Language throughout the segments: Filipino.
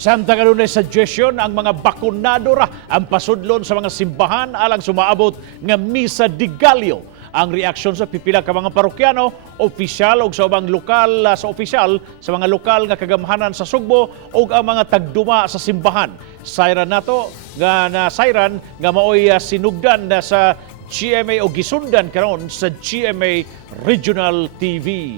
Samtang adunay suggestion ang mga bakunado ra ang pasudlon sa mga simbahan alang sumaabot nga Misa de Gallo. Ang reaksyon sa pipila ka mga parokyano, opisyal o sa ubang lokal sa opisyal sa mga lokal nga kagamhanan sa Sugbo o ang mga tagduma sa simbahan. Sayran nato nga na sayran nga maoy sinugdan na sa GMA o gisundan karon sa GMA Regional TV.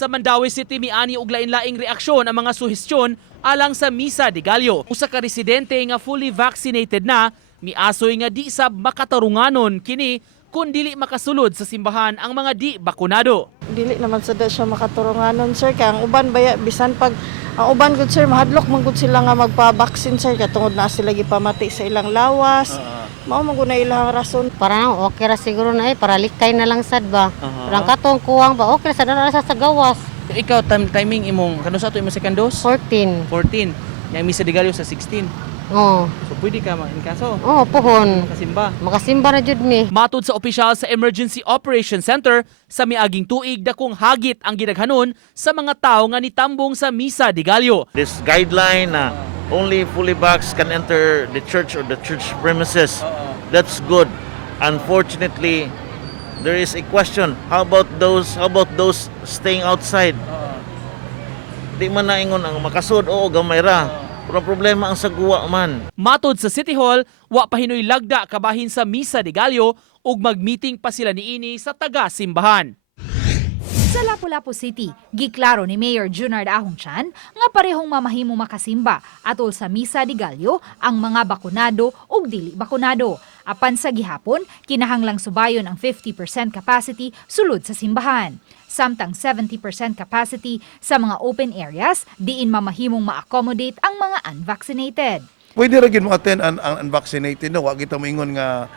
Sa Mandawi City, miani og lain-laing reaksyon ang mga suhestyon alang sa Misa de Gallo. Usa ka residente nga fully vaccinated na, miasoy nga di sab makatarunganon kini kung dili makasulod sa simbahan ang mga di bakunado. Dili naman sa siya makaturunganon sir, kaya ang uban baya bisan pag ang uban gud sir mahadlok man gud sila nga magpa-vaccine sir katungod na sila gipamati sa ilang lawas. Mao man gud na ilang rason. Parang okay ra siguro na para likay na lang sad ba. Parang katong kuwang ba okay sad na sa gawas. Ikaw timing imong kano sa ato imong second dose? 14. 14. Yang Misa de Gallo sa 16. Oh. So pwede ka in kaso. Oh, pohon. Kasimba. Makasimba na jud mi. Matud sa opisyal sa Emergency Operation Center, sa miaging tuig dakong hagit ang ginaghanon sa mga tao nga nitambong sa Misa de Gallo. This guideline na only fully vaxxed can enter the church or the church premises. That's good. Unfortunately, there is a question. How about those staying outside? Di man naingon ang makasud o gamay ra. Pero problema ang sagwa man. Matod sa City Hall, wa pa hinoy lagda kabahin sa Misa de Gallo ug magmeeting pa sila niini sa taga-simbahan. Sa Lapu-Lapu City, giklaro ni Mayor Junard Ahongchan nga parehong mamahimo makasimba atol sa Misa de Gallo ang mga bakunado ug dili bakunado. Apan sa gihapon, kinahanglang subayon ang 50% capacity sulod sa simbahan. Samtang 70% capacity sa mga open areas, diin mamahimong ma-accommodate ang mga unvaccinated. Pwede ra gyud mo attend ang unvaccinated no, wa kita moingon nga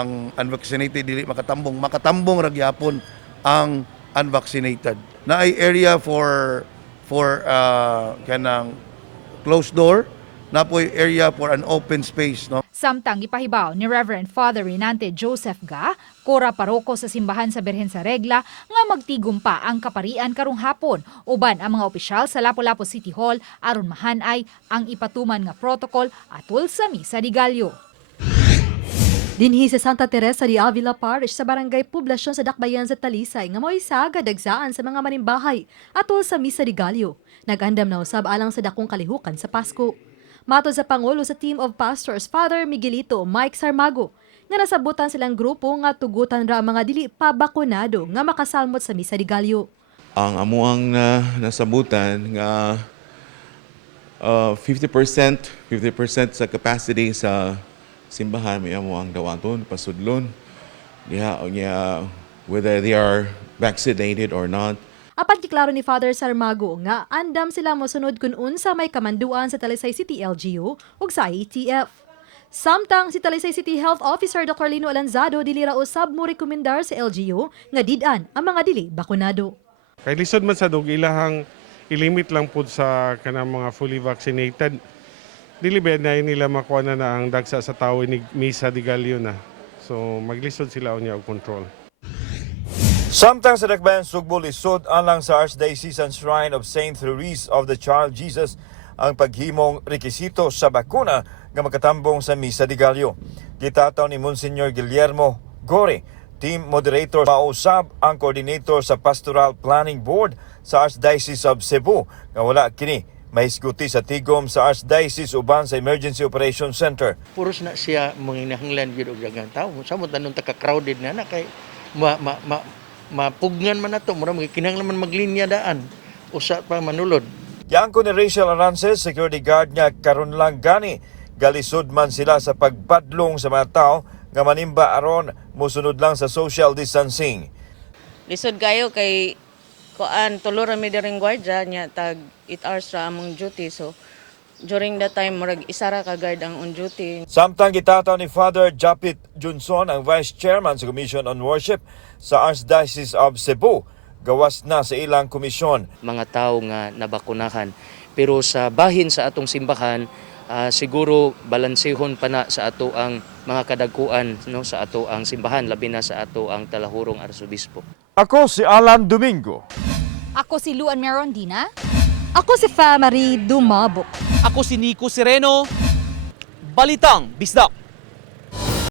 ang unvaccinated dili makatambong ra gyapon ang unvaccinated. Na ay area for kanang closed door, na po area for an open space no. Samtang ipahibaw ni Reverend Father Renante Joseph Ga, kora paroko sa simbahan sa Birhen sa Regla, nga magtigumpa ang kaparian karong hapon, uban ang mga opisyal sa Lapu-Lapu City Hall aron mahanay ang ipatuman nga protocol atol sa Misa de Gallo. Dinhi sa Santa Teresa de Avila Parish sa Barangay Poblasyon sa Dakbayan sa Talisay nga mo'y sagadagsaan sa mga manimbahay atol sa Misa de Gallo. Nag-andam na usab alang sa dakong kalihukan sa Pasko. Matod sa Pangulo sa Team of Pastors, Father Miguelito Mike Sarmago, nga nasabutan silang grupo nga tugutan ra mga dili pa bakunado nga makasalmot sa Misa de Gallo. Ang amuang nasabutan nga 50% sa capacity sa simbahan may amuang dawaton pasudlon diha whether they are vaccinated or not. Apan giklaro ni Father Sarmago nga andam sila mosunod kun unsa may kamanduan sa Talisay City LGU ug sa IETF. Samtang si Talisay City Health Officer Dr. Lino Alanzado dili ra usab mo rekomendar sa LGU nga did-an ang mga dili bakunado. Kay lisod man sa dog ilahang ilimit lang pud sa kanang mga fully vaccinated. Dili ba na nila makuha na ang dagsa sa tawo ni Misa de Gallo na. So maglisod sila unya og control. Samtang sa Dakbayan Sugbo lisod alang sa Archdiocesan Shrine of St. Therese of the Child Jesus ang paghimong rekisito sa bakuna nga makatambong sa Misa de Gallo. Gitataw ni Monsignor Guillermo Gore, team moderator, mausab ang coordinator sa Pastoral Planning Board sa Archdiocese of Cebu nga wala kini mahisguti sa tigom sa Archdiocese uban sa Emergency Operations Center. Puros na siya manginahanglan gyud og daghang tawo. Samot anong taka-crowded na kay mapugngan man nato mura kinahanglan man maglinya daan usa pa manulod. Yang ko ni Rachel Arances, security guard niya karon lang gani galisod man sila sa pagpadlong sa mga tao nga manimba aron mosunod lang sa social distancing. Lisod kayo kay kuan tulo ra mi diring gwardiya nya tag 8 hours ra among duty, so during that time murag isa ra ka guard ang on duty. Samtang gitataw ni Father Japit Junson, ang Vice Chairman sa Commission on Worship sa Archdiocese of Cebu, gawas na sa ilang komisyon. Mga tao nga nabakunahan pero sa bahin sa atong simbahan siguro balansehon pa na sa ato ang mga kadagkuan no sa ato ang simbahan labi na sa ato ang talahurong arsobispo. Ako si Alan Domingo Ako si Luan Merondina. Ako si Fa Marie Dumabok. Ako si Nico Sereno. Balitang Bisdak.